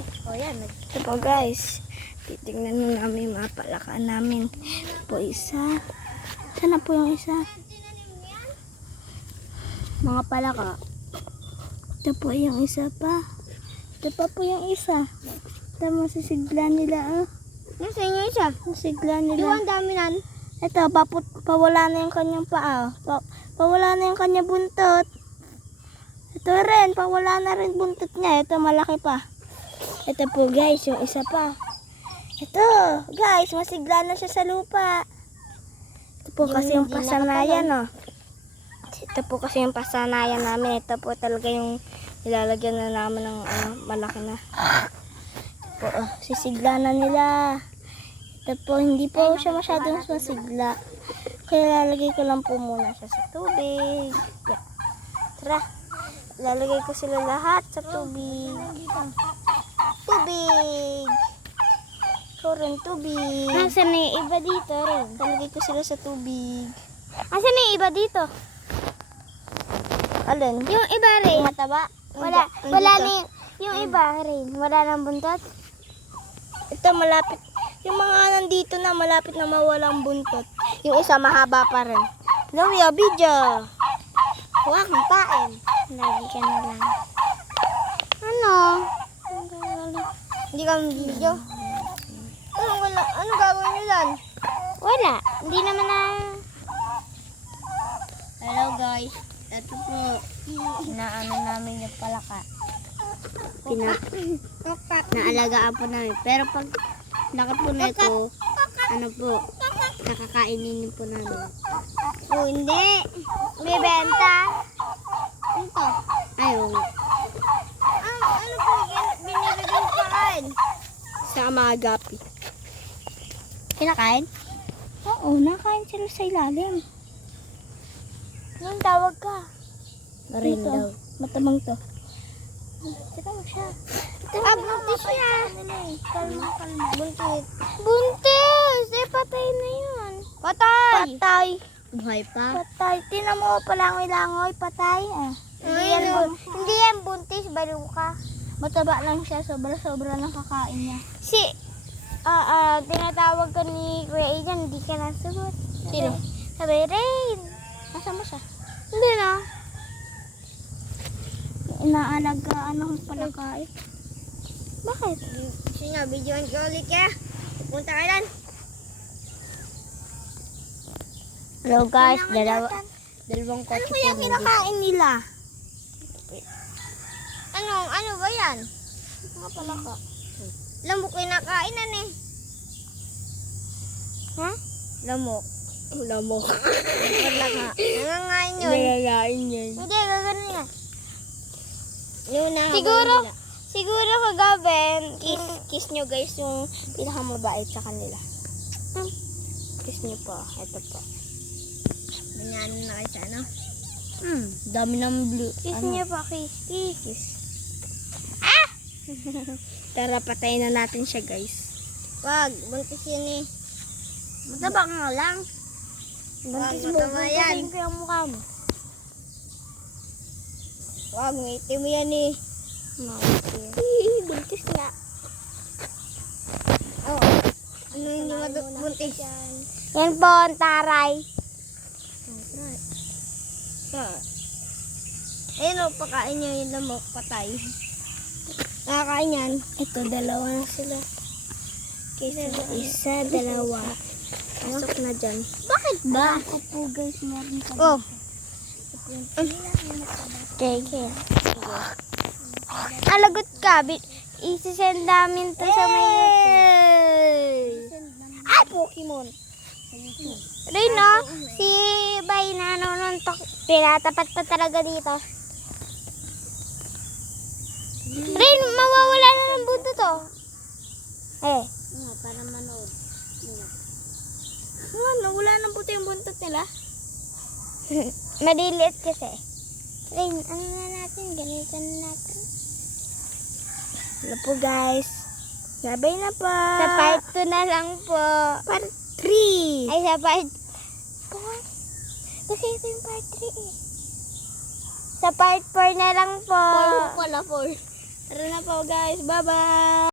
O yan. Ito po guys. Titignan mo namin yung mga palakaan namin. Ito po isa. Saan na po yung isa? Mga palaka. Ito po yung isa pa. Ito pa po yung isa. Ito mo sisigla nila. Nasaan yung isa? Sisigla Di ba nila. ang dami nan? Ito, pawala na yung kanyang paa. Pawala na yung kanyang buntot. Ito rin, pawala na rin buntot niya. Ito, malaki pa. Ito po guys, yung isa pa. Ito, guys, masigla na siya sa lupa. Ito po kasi yung pasanayan, oh. Ito po kasi yung pasanayan namin. Ito po talaga yung nilalagyan na namin ng malaki na. Ito po, sisigla na nila. Ito po, hindi po siya masyadong masigla. Kaya lalagay ko lang po muna siya sa tubig. Yeah. Tara, lalagay ko sila lahat sa tubig. Tubig! Ito rin, tubig. Nasaan na yung iba dito rin? Lalagay ko sila sa tubig. Nasaan na yung iba dito? Alin? Yung iba rin. Mataba? Wala na yung iba rin. Wala nang buntot. Ito malapit. Yung mga nandito na malapit na mawalang buntot. Yung isa mahaba pa rin. Lomi, video. Huwag kang pain. Lagi ka na lang. Ano? Hindi kami video. Ano gagawin nyo lang? Wala. Hindi naman na... Hello guys. Ito po. Inaano namin yung palaka. Naalagaan po namin. Pero pag laki po na ito, ano po, nakakainin po namin. Oh, hindi. May benta. Ito. Ayun. Ano po binibigay sa akin? Sa mga gapi. Kinakain? Oo, nakain sila sa ilalim. Nung tawag ka. Marin Ito. daw. Matamang to. Tira mo siya. Buntis siya. Kalma. Buntis. Buntis! Eh, patay na yun. Patay! Patay. Buhay pa? Patay. Tinan mo palangoy-langoy. Patay. Hindi yan buntis. Baliw ka. Mataba lang siya. Sobra-sobra lang kakain niya. Tinatawag ka ni Kuya Aidan. Hindi ka nasagot. Sino? Sabi, Rain. Nasaan mo siya? Hindi na. Inaalagaan ng palakain. Bakit? Sino, videoan ko ulit ka. Pupunta ka lang. Hello guys. Dalawang Ano kaya kinakain nila? Ano ba yan? Mga palaka. Lamok kinakainan eh. Ha? Lamok. Lamok. Palaka. Nangangain yun. Nagagain yan. Hindi, gagano yan. Siguro, Siguro kagabi, kiss nyo guys yung pinakamabait sa kanila. Kiss nyo po. Ito po. Ganyan na kayo sa ano? Dami ng blue. Kiss niya pa, kiss. Kiss. Tara, patayin na natin siya guys. Wag, buntis yun eh. Mataba nga lang. Buntis mo, mataba yan. buntisin ko yung mukha mo. Wag, ngiti mo yan eh. Buntis nga. Oo. Ano hindi buntis? Yan po, ang taray. Ayun o, pakain niya yung lamok, patay. Nakakain yan. Ito, dalawa na sila. Isa, dalawa. Pasok na dyan. Bakit ba? Ako po guys, meron ka. Oh. Okay. Alagot ka, isisend namin to sa may YouTube. Ay, Pokemon. Rin no, si Bay na nununtok, pinatapat pa talaga dito. Rin, mawawala na ng bunto to. Para manood. Ano, wala nang puti yung buntot nila. Maliliit kasi. Rin, ano na natin, ganito na natin. Ano po guys. Sabay na po. Sa part 2 na lang po. Part 3. Ay, sa part 4. Kasi ito yung part 3 eh. Sa part 4 na lang po. Pala 4. Tara na po guys. Bye-bye.